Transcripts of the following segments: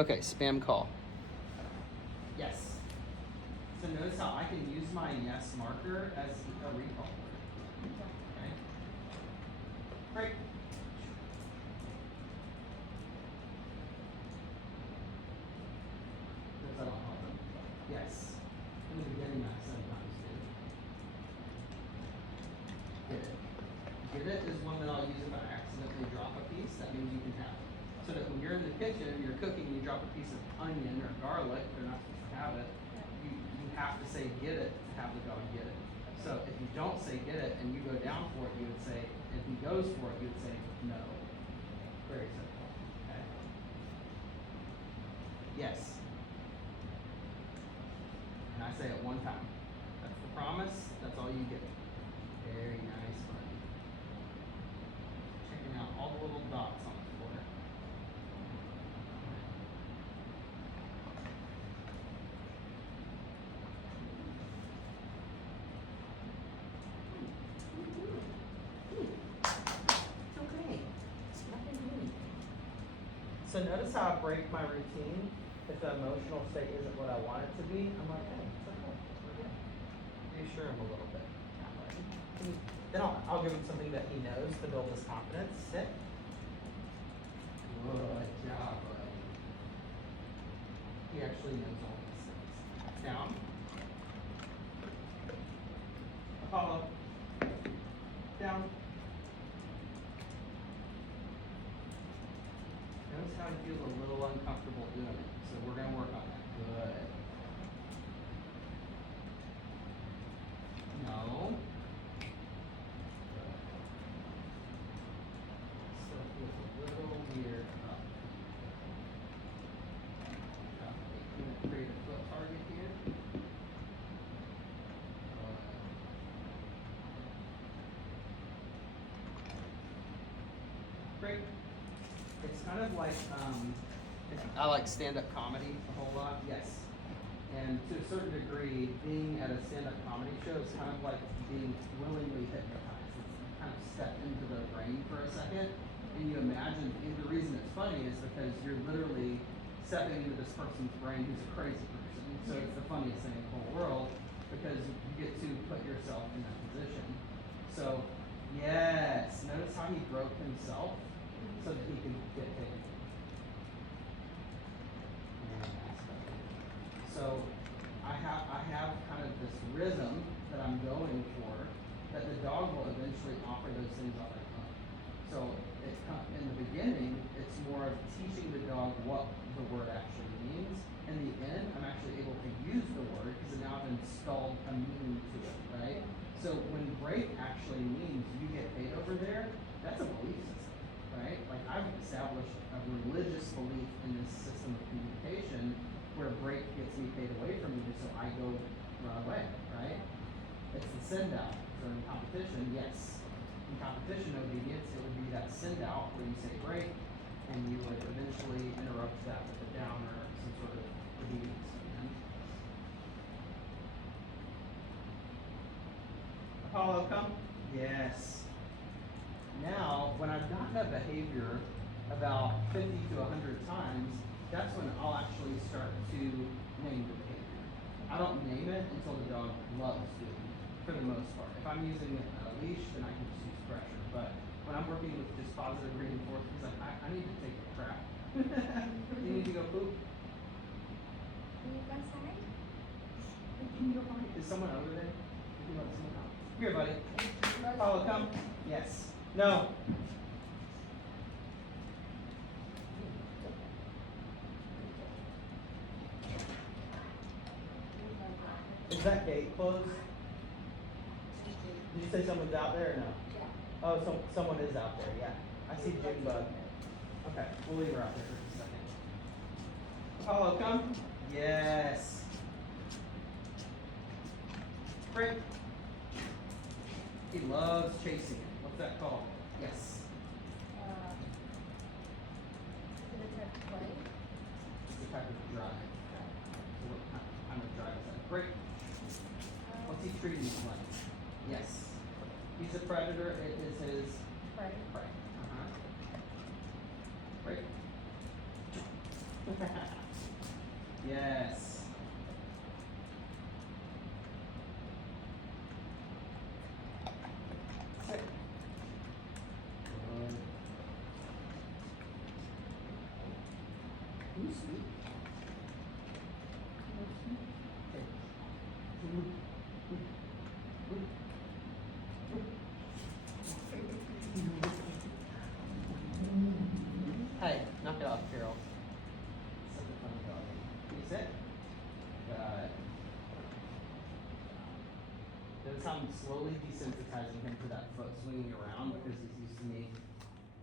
Okay, spam call. Yes. So notice how I can use my yes marker as a recall word. Okay. Great. Does that all help them? Yes. In the beginning, I sometimes do. Get it. Get it is one that I'll use if I accidentally drop a piece. That means you can have it. So that when you're in the kitchen, you're cooking, and you drop a piece of onion or garlic, they're not supposed to have it. You have to say get it to have the dog get it. So if you don't say get it and you go down for it, you would say, if he goes for it, you would say no. Very simple. Okay. Yes. And I say it one time. That's the promise. That's all you get. Very nice, buddy. Checking out all the little dots on the floor. It's okay. It's nothing new. So notice how I break my routine. If the emotional state isn't what I want it to be, I'm like, hey, it's okay. We're good. Reassure him a little bit. Then I'll give him something that he knows to build his confidence. Sit. Good job, buddy. He actually knows all these things. Down. Apollo. Down. Notice how he feels a little uncomfortable doing it. So we're going to work on that. Good. No. Still feels a little weird about create a foot target here. Great. It's kind of like, I like stand-up comedy a whole lot, yes. And to a certain degree, being at a stand-up comedy show is kind of like being willingly hypnotized. It's you kind of step into their brain for a second, and you imagine, and the reason it's funny is because you're literally stepping into this person's brain who's a crazy person. So it's the funniest thing in the whole world, because you get to put yourself in that position. So, yes, notice how he broke himself so that he could get taken. So I have kind of this rhythm that I'm going for that the dog will eventually offer those things on their own. So in the beginning, it's more of teaching the dog what the word actually means. In the end, I'm actually able to use the word because now I've installed a meaning to it, right? So when break actually means you get paid over there, that's a belief system, right? Like I've established a religious belief in this system of communication where break gets me paid away from you, so I go run away, right? It's the send out. So in competition, yes. In competition obedience, it would be that send out where you say break, and you would eventually interrupt that with a down or some sort of obedience command. Apollo, come. Yes. Now, when I've gotten that behavior about 50 to 100 times, that's when I'll actually start to name the behavior. I don't name it until the dog loves doing it, for the most part. If I'm using a leash, then I can just use pressure. But when I'm working with just positive reinforcement, he's like, I need to take a crap. You need to go poop. Can you go outside? Can you go find it? Is someone over there? Can you let someone out? Here, buddy. Apollo, come. Yes. No. Is that gate closed? Did you say someone's out there or no? Yeah. Oh, someone is out there, yeah. I see Junebug. Okay, we'll leave her out there for just a second. Apollo, come. Yes. Break. He loves chasing it. What's that called? Yes. Is it a type of play? It's a type of drive. So what kind of drive is that? Break. What's he treating you like? Yes. He's a predator. It is his Prey. prey. Break. Yes. Sit. Good. Can you speak? Okay. Hey, knock it off, Carol. Such a funny dog. Can you sit? Good. Notice how I'm slowly desensitizing him to that foot swinging around because he's used to me.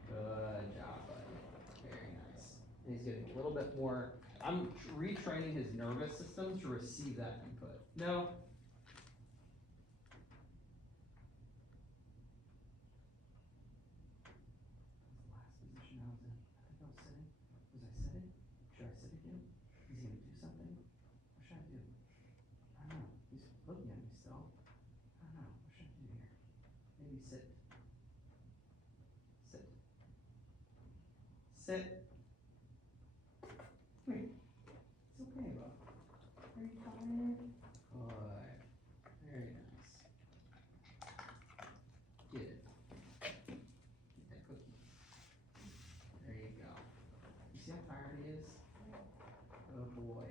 Good job, buddy. Very nice. And he's getting a little bit more. I'm retraining his nervous system to receive that input. No. Last position I was in. I think I was sitting. Was I sitting? Should I sit again? Is he gonna do something? What should I do? I don't know. He's looking at me still. I don't know. What should I do here? Maybe sit. Sit. Sit. Come here. It's okay, bro. Are you tired? Good. Very nice. Get it. Get that cookie. There you go. You see how tired he is? Oh boy.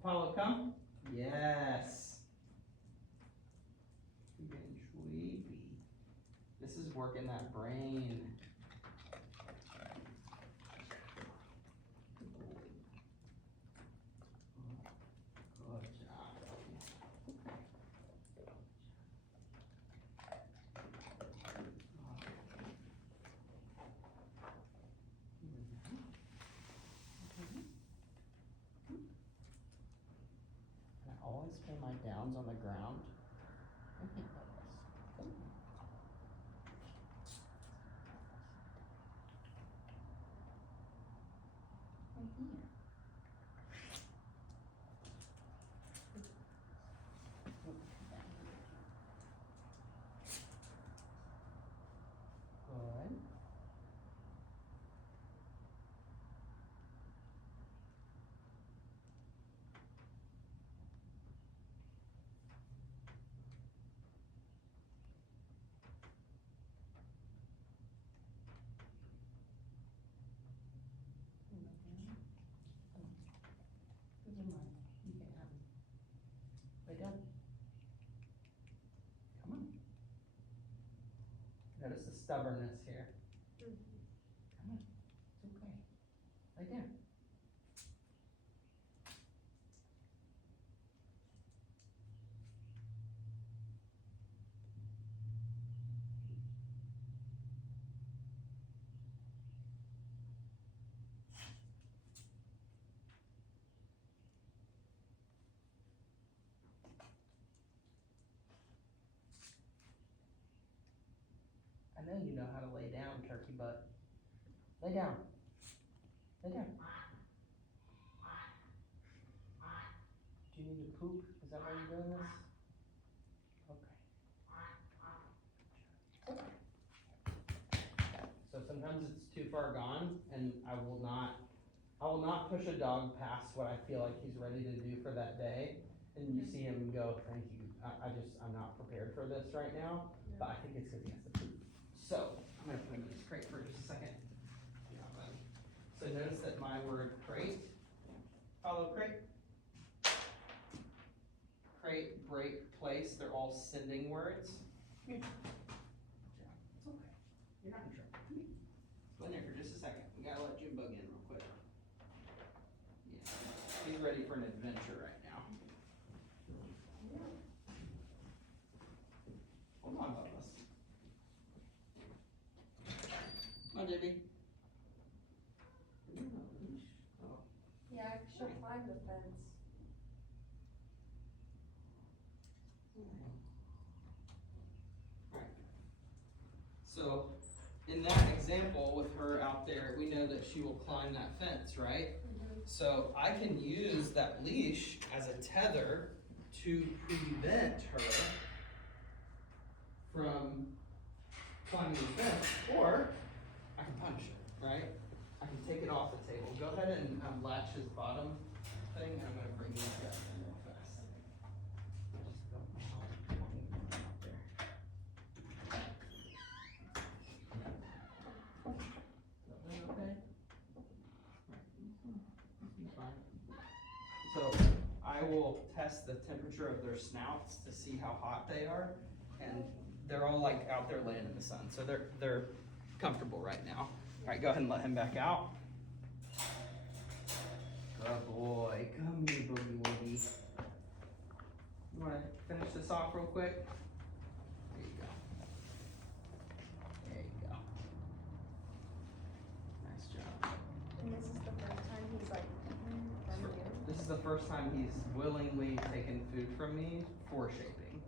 Apollo, come. Yes. You're getting sleepy. This is working that brain. Good boy. Good job, buddy. I always put my downs on the ground. I think that was. Right here. Good. Give him mine. You can have him. Lay down. Come on. Notice the stubbornness here. Come on. It's okay. Lay down. I know you know how to lay down, turkey butt. Lay down. Lay down. Do you need to poop? Is that why you're doing this? Okay. So sometimes it's too far gone and I will not push a dog past what I feel like he's ready to do for that day. And you see him go, thank you, I'm not prepared for this right now, but I think it's cause he has to poop. So, I'm gonna put him in this crate for just a second. Yeah, buddy. So notice that my word crate, follow crate. Crate, break, place, they're all sending words. It's okay, you're not in trouble. Come here. Go in there for just a second, we gotta let Junebug in real quick. Yeah, he's ready for an adventure right now. Hold on, Bubba. Come on, Jimmy. Oh. Yeah, she'll climb the fence. Alright. So, in that example with her out there, we know that she will climb that fence, right? So I can use that leash as a tether to prevent her from climbing the fence, or I can punish her, right? I can take it off the table. Go ahead and latch his bottom thing, and I'm gonna me these guys in real fast. I just don't know how long you can run out there. Is that okay? Fine. So I will test the temperature of their snouts to see how hot they are, and they're all like out there laying in the sun, so they're comfortable right now. All right, go ahead and let him back out. Good boy, come here, boogie woogie. You wanna finish this off real quick? There you go. There you go. Nice job. And this is the first time he's like, from you. This is the first time he's willingly taken food from me for shaping.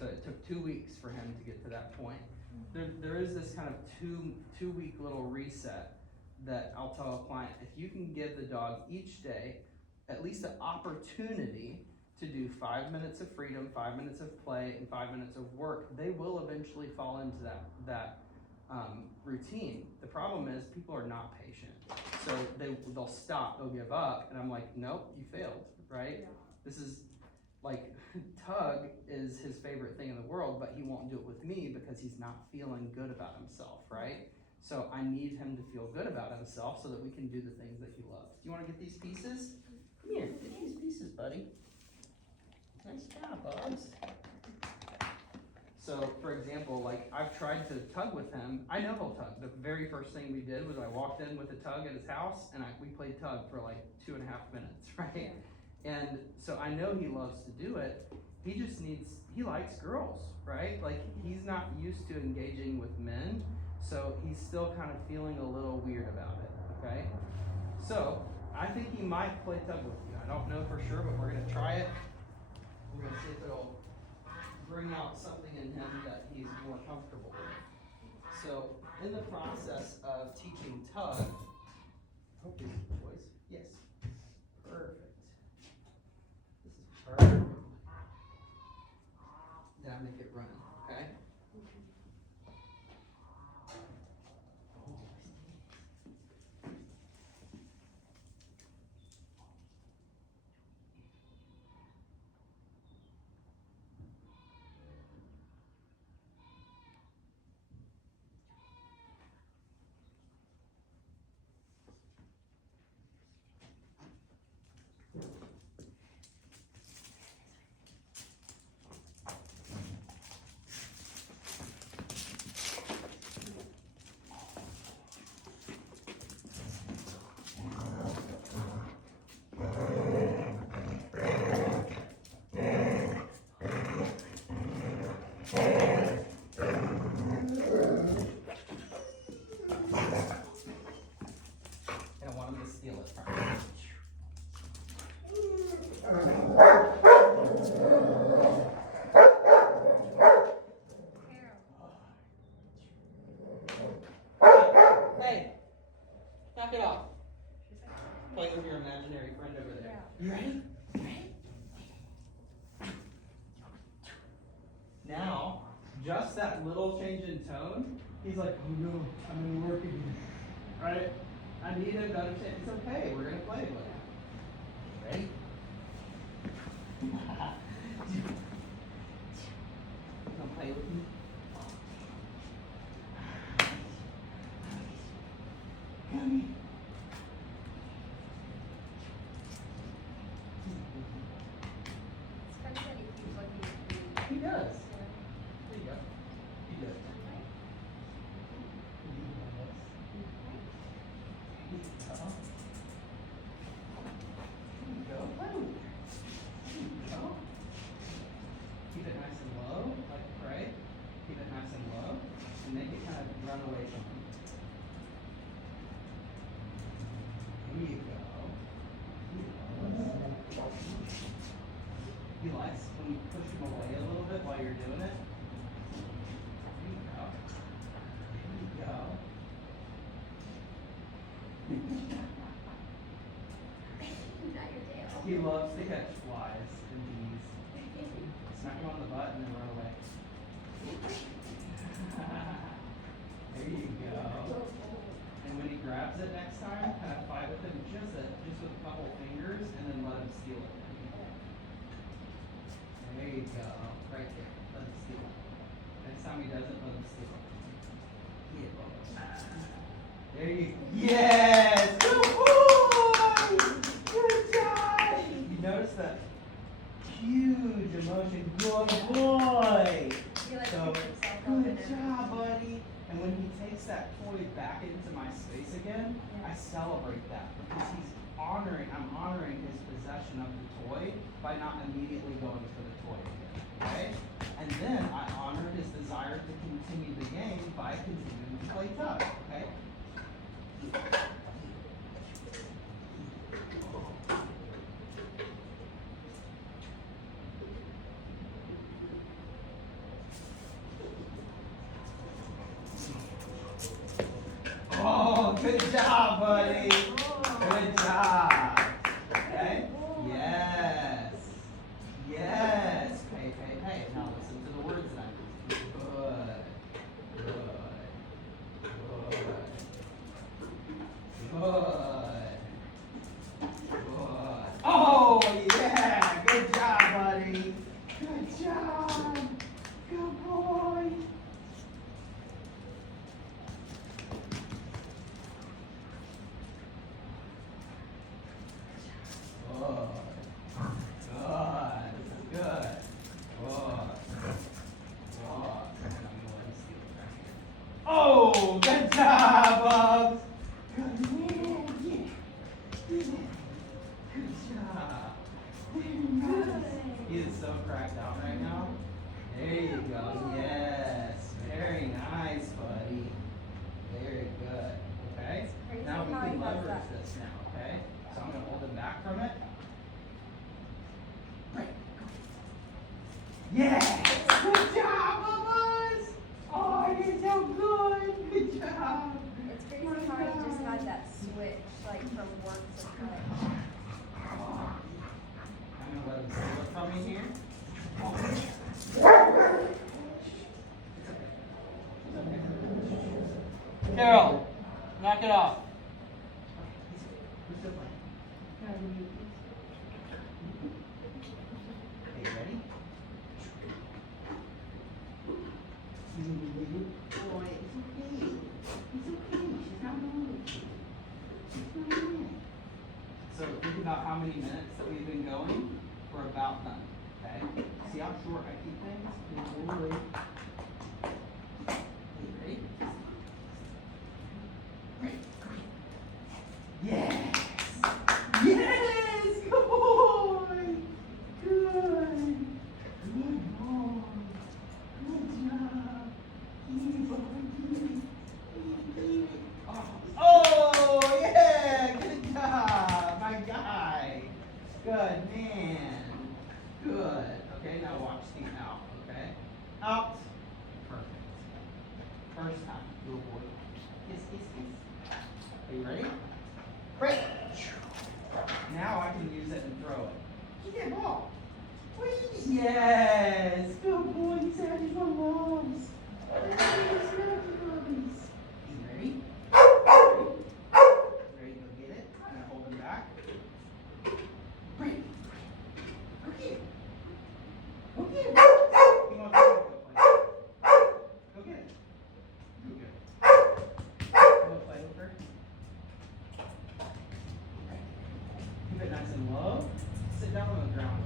So it took 2 weeks for him to get to that point. There is this kind of two week little reset that I'll tell a client, if you can give the dog each day at least an opportunity to do 5 minutes of freedom, 5 minutes of play, and 5 minutes of work, they will eventually fall into that routine. The problem is people are not patient. So they'll stop, they'll give up, and I'm like, nope, you failed, right? Yeah. This is like, Tug is his favorite thing in the world, but he won't do it with me because he's not feeling good about himself, right? So I need him to feel good about himself so that we can do the things that he loves. Do you wanna get these pieces? Come here, get these pieces, buddy. Nice job, Bubs. So, for example, like, I've tried to tug with him. I know he'll tug. The very first thing we did was I walked in with a tug at his house, and we played tug for like 2.5 minutes, right? And so I know he loves to do it. He likes girls, right? Like, he's not used to engaging with men, so he's still kind of feeling a little weird about it, okay? So, I think he might play tug with you. I don't know for sure, but we're gonna try it. We're gonna see if it'll bring out something in him that he's more comfortable with. So, in the process of teaching tug, hope these boys, yes, perfect. This is perfect. Now make it run, okay? And I want him to steal it from me. Hey, knock it off. Play with your imaginary friend over there. You ready? Now, just that little change in tone, he's like, oh no, I'm gonna work again. Right? I need him to understand it's okay, we're gonna play with it. Ready? Wanna play with me? Come here. It's funny that he keeps looking at you. He does. Yeah. There you go. He does. Keep it nice and low, like pray. Keep it nice and low, and make it kind of run away from him. Here you go. He likes when you push him away a little bit while you're doing it. There you go. There you go. Not your tail. He loves to catch flies and bees. Smack him on the butt and then run away. There you go. And when he grabs it next time, kind of fight with him just with a couple fingers and then let him steal it. Good motion. Good boy. He likes So, to pick himself up good and job, buddy. And when he takes that toy back into my space again, I celebrate that because I'm honoring his possession of the toy by not immediately going for the toy again. Okay? And then I honor his desire to continue the game by continuing to play tug. Okay? Oh, good job, buddy. Good job. Okay? Yes. Yes. Hey, hey, hey. Now listen to the words that I'm using. Good. Good. Good. Good. Good. Oh, yeah. Good job, buddy. Good job. Good boy. Oh, good job, Bubs. Good man, yeah. Good job. Very nice. He is so cracked out right now. There you go. Yes. Very nice, buddy. Very good. Okay? Now we can leverage this now, okay? So I'm going to hold him back from it. Right. Yes! Good job, Bubba's! Oh, you're so good! Good job! it's crazy how he just had that switch, like from work to play. I'm going to let him steal it from me here. Carol, knock it off. Okay, ready? Boy, it's okay. It's okay. She's not moving. She's not moving. So think about how many minutes that we've been going. We're about done. Okay? See how short I keep things? Okay, ready? Ready? Yes! Yes! Good boy! Good! Good boy! Good job! Oh, yeah! Good job! My guy! Good man! Good. Okay, now watch the out, okay? Out. Perfect. First time. Good boy. Kiss, kiss, kiss. Are you ready? Break. Now I can use it and throw it. Get that ball. Yes. Good boy. He's having fun loves. Yes, you ready? Ready to go get it? I'm gonna hold him back. Break. Go get it. Go get it. He wants to go play. Go get it. Go get it. Go play with her. Keep it nice and low. Sit down on the ground.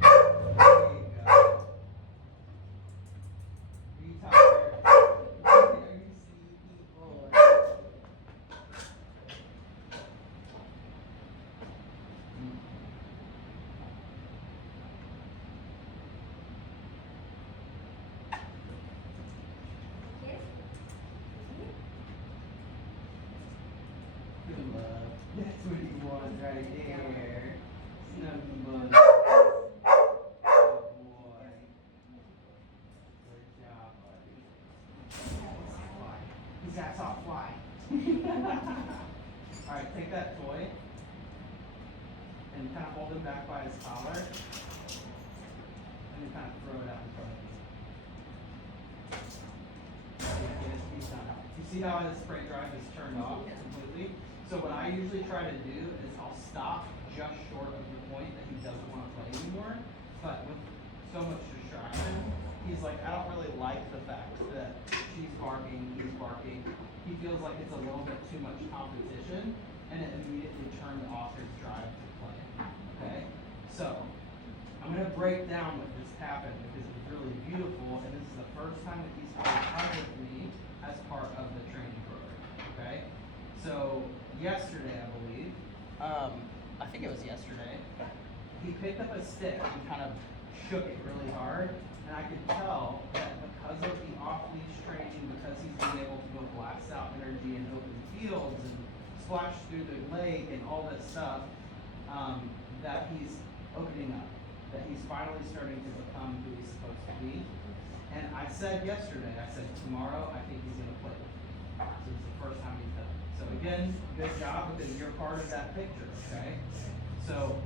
There you go. You tired? Are you sleepy boy? Good love. That's what he wants right there. Snuggy bug. Good boy. Good job, buddy. Fly. He's got soft fly. Alright, take that toy and kind of hold him back by his collar. And then kind of throw it out in front of you. He's done. You see how his spray drive is turned off completely? So what I usually try to do is I'll stop just short of the point that he doesn't want to play anymore. But with so much distraction, he's like, I don't really like the fact that she's barking, he's barking. He feels like it's a little bit too much competition, and it immediately turned off his drive to play. Okay? So I'm gonna break break down what just happened because it was really beautiful, and this is the first time that he's played time with me as part of the training program. Okay, so yesterday, I believe, I think it was yesterday, he picked up a stick and kind of shook it really hard, and I could tell that because of the off-leash training, because he's been able to go blast out energy in open fields and splash through the lake and all that stuff, that he's opening up, that he's finally starting to become who he's supposed to be. And I said yesterday, I said tomorrow I think he's going to play with me. So this is the first time he's done it. So again, good job because you're part of that picture, okay? So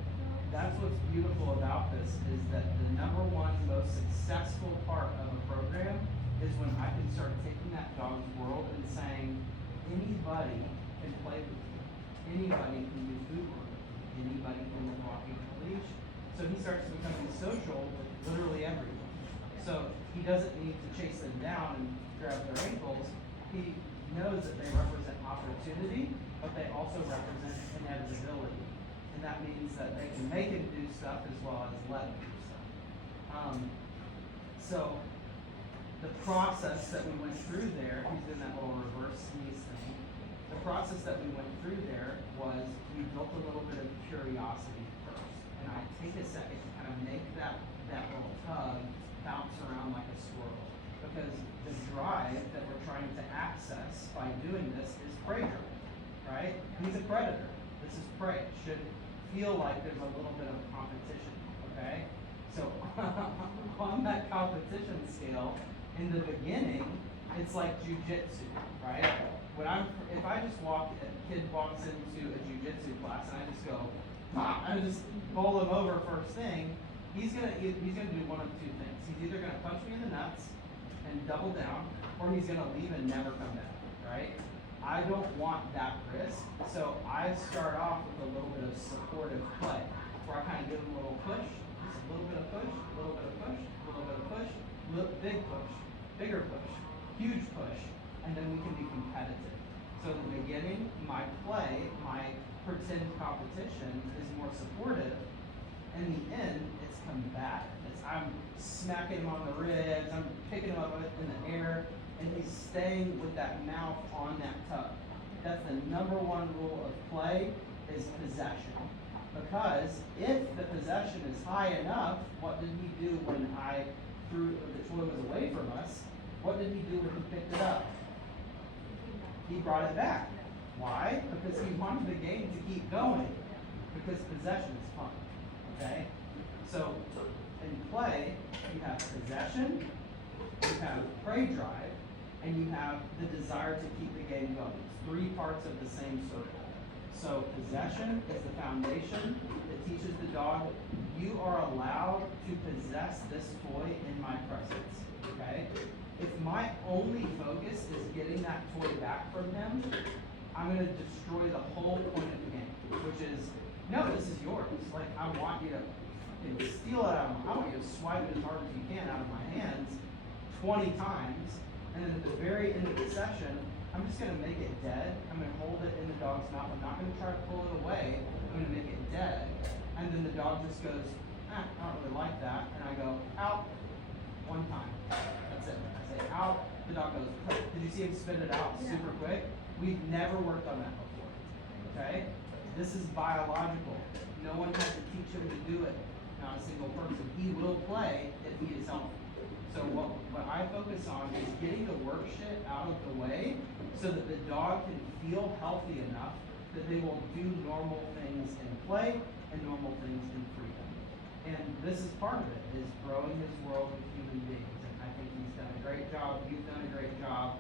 that's what's beautiful about this is that the number one most successful part of a program is when I can start taking that dog's world and saying, anybody can play with you. Anybody can do food work. Anybody can be walking on a leash. So he starts becoming social with literally everyone. So he doesn't need to chase them down and grab their ankles. He knows that they represent opportunity, but they also represent inevitability. And that means that they can make him do stuff as well as let him do stuff. So the process that we went through there, he's doing that little reverse sneeze thing. The process that we went through there was we built a little bit of curiosity first. And I take a second to kind of make that little tug bounce around like a squirrel. Because the drive that we're trying to access by doing this is prey drive, right? He's a predator. This is prey. It should feel like there's a little bit of competition, okay? So on that competition scale, in the beginning, it's like jujitsu, right? If I just a kid walks into a jujitsu class and I just go, pop, and I just bowl him over first thing, he's gonna do one of two things. He's either gonna punch me in the nuts and double down, or he's gonna leave and never come back, right? I don't want that risk, so I start off with a little bit of supportive play, where I kind of give him a little push, just a little bit of push, a little bit of push, a little bit of push, big push, bigger push, huge push, and then we can be competitive. So in the beginning, my play, my pretend competition is more supportive. In the end, it's combative. I'm smacking him on the ribs, I'm picking him up in the air, and he's staying with that mouth on that tug. That's the number one rule of play is possession. Because if the possession is high enough, what did he do when the toy was away from us? What did he do when he picked it up? He brought it back. Why? Because he wanted the game to keep going. Because possession is fun. Okay? So in play, you have possession, you have prey drive, and you have the desire to keep the game going. It's three parts of the same circle. So possession is the foundation. It teaches the dog, you are allowed to possess this toy in my presence. Okay? If my only focus is getting that toy back from him, I'm going to destroy the whole point of the game, which is, no, this is yours. Like, I want you to steal it out of I want you to swipe it as hard as you can out of my hands 20 times, and then at the very end of the session, I'm just going to make it dead. I'm going to hold it in the dog's mouth. I'm not going to try to pull it away. I'm going to make it dead. And then the dog just goes, I don't really like that. And I go, out, one time. That's it. I say, out. The dog goes, did you see him spit it out super quick? We've never worked on that before. Okay? This is biological. No one has to teach him to do it. Not a single person. He will play if he is healthy. So what I focus on is getting the work shit out of the way so that the dog can feel healthy enough that they will do normal things in play and normal things in freedom. And this is part of it, is growing his world with human beings. And I think he's done a great job. You've done a great job.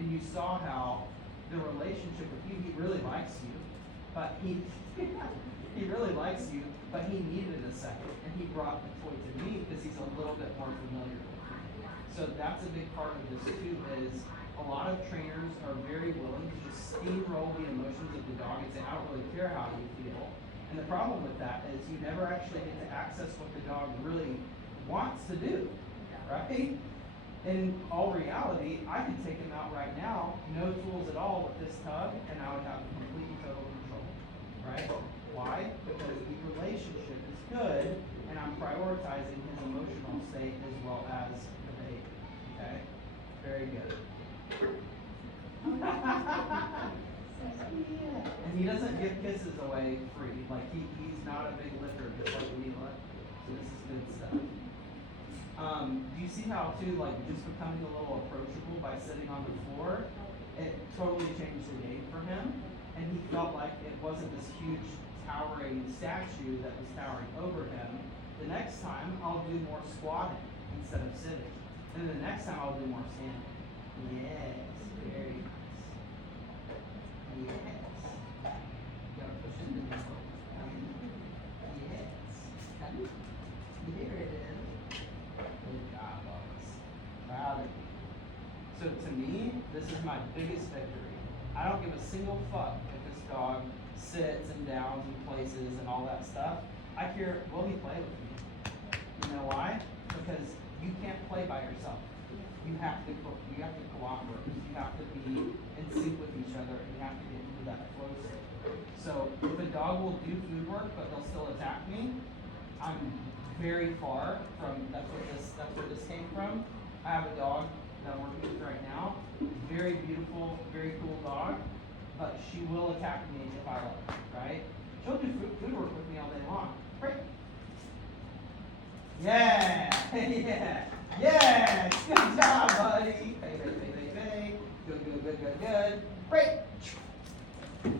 And you saw how the relationship with you, he really likes you, but he really likes you, but he needed a second. And he brought the toy to me because he's a little bit more familiar with me. So that's a big part of this too, is a lot of trainers are very willing to just steamroll the emotions of the dog and say, I don't really care how you feel. And the problem with that is you never actually get to access what the dog really wants to do, right? In all reality, I could take him out right now, no tools at all with this tug, and I would have complete and total control, right? Why? Because the relationship is good, and I'm prioritizing prioritizing his emotional state as well as the behavior. Okay? Very good. And he doesn't give kisses away free. Like he's not a big licker, just like Mila. So this is good stuff. Do you see how too, like just becoming a little approachable by sitting on the floor, it totally changed the game for him, and he felt like it wasn't this huge towering statue that was towering over him. The next time I'll do more squatting instead of sitting, and the next time I'll do more standing. Yes, very nice. Yes. You gotta push into this one. Yes. Here it is. Good job, Bubbles. Proud of you. So to me, this is my biggest victory. I don't give a single fuck if this dog sits and downs and places and all that stuff. I care, will he play with me? You know why? Because you can't play by yourself. You have to cooperate. You have to be in sync with each other, and you have to get into that flow state. So if a dog will do food work, but they'll still attack me, I'm very far from that's where this came from. I have a dog that I'm working with right now. Very beautiful, very cool dog, but she will attack me if I let her, right? She'll do food work with me all day long. Right? Yeah! Yeah! Yes! Good job, buddy! Hey. Good. Break! Get it.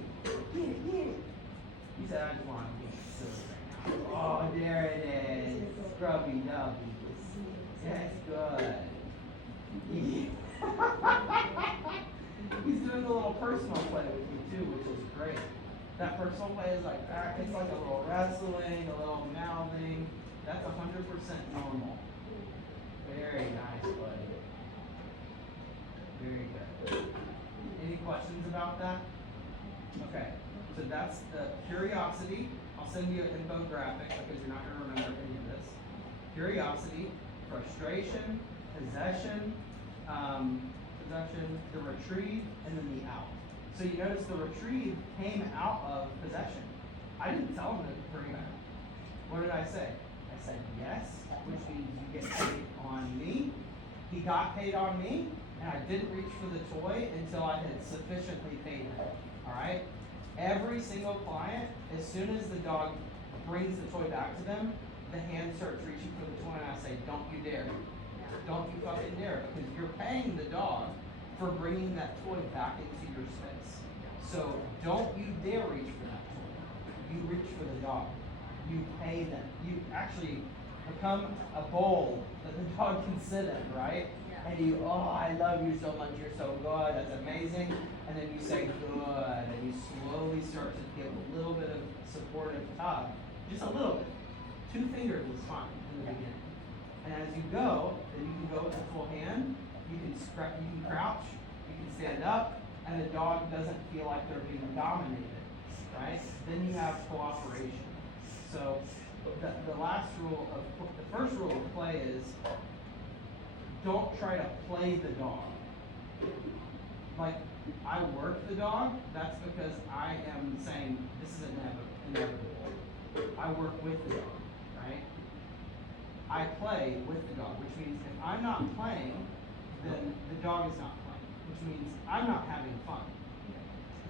He said, I just want to be silly right now. Oh, there it is. Scrubby dubby. Yes, good. He's doing a little personal play with me too, which is great. That personal play is like, it's like a little wrestling, a little mouthing. That's 100% normal. Very nice, buddy. Very good. Any questions about that? Okay, so that's the curiosity. I'll send you an infographic because you're not going to remember any of this. Curiosity, frustration, possession, the retrieve, and then the out. So you notice the retrieve came out of possession. I didn't tell him to bring it back. What did I say? I said yes, which means you get paid on me. He got paid on me, and I didn't reach for the toy until I had sufficiently paid him. All right? Every single client, as soon as the dog brings the toy back to them, the hand starts reaching for the toy, and I say, don't you dare. Don't you fucking dare, because you're paying the dog for bringing that toy back into your space. So don't you dare reach for that toy. You reach for the dog. You pay them. You actually become a bowl that the dog can sit in, right? Yeah. And you, oh, I love you so much, you're so good, that's amazing. And then you say good, and you slowly start to give a little bit of supportive tug. Just a little bit. 2 fingers is fine in the beginning. And as you go, then you can go with the full hand, you can crouch, you can stand up, and the dog doesn't feel like they're being dominated, right? Then you have cooperation. So the first rule of play is don't try to play the dog. Like, I work the dog, that's because I am saying this is inevitable. I work with the dog, right? I play with the dog, which means if I'm not playing, then the dog is not playing, which means I'm not having fun.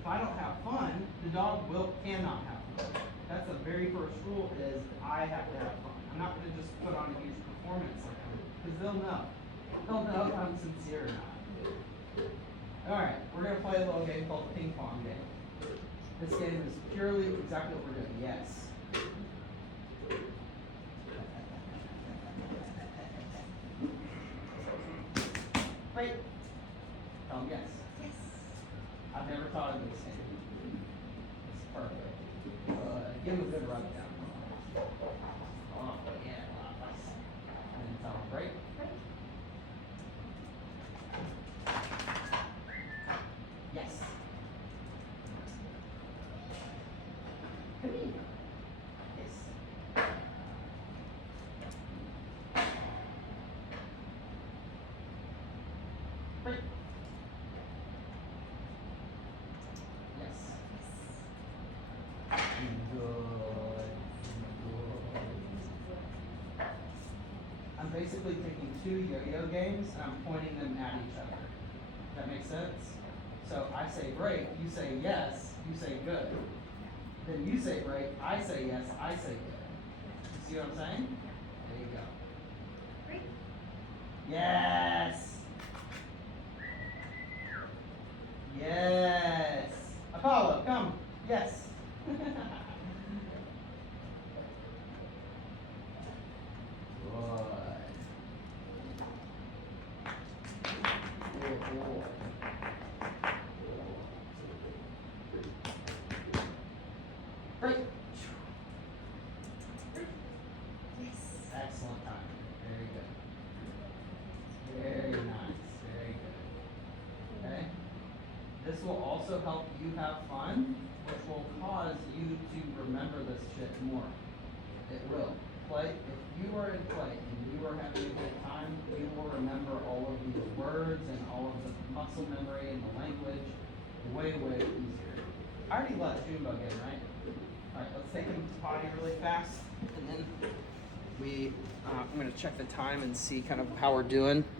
If I don't have fun, the dog cannot have fun. That's the very first rule is I have to have fun. I'm not going to just put on a huge performance like that, because they'll know. They'll know if I'm sincere or not. Alright, we're going to play a little game called the ping pong game. This game is purely exactly what we're doing. Yes. Right. Yes. Yes. I've never thought of this game. It's perfect. Give him a good rub down. Oh, yeah. And then tell him break. Yes. Come here. Yes. Break. Yes. Good. basically taking two yo-yo games and I'm pointing them at each other. Does that make sense? So I say break, you say yes, you say good. Then you say break, I say yes, I say good. You see what I'm saying? There you go. Great. Yes! Yes! Apollo, come. Yes. Great. Yes. Excellent time. Very good. Very nice. Very good. Okay? This will also help you have fun, which will cause you to remember this shit more. It will. Play, if you are in play and you are having a good time, you will remember all of these words and all of the muscle memory and the language way, way easier. I already let Junebug in, right? Alright, let's take him to potty really fast, and then I'm gonna check the time and see kind of how we're doing.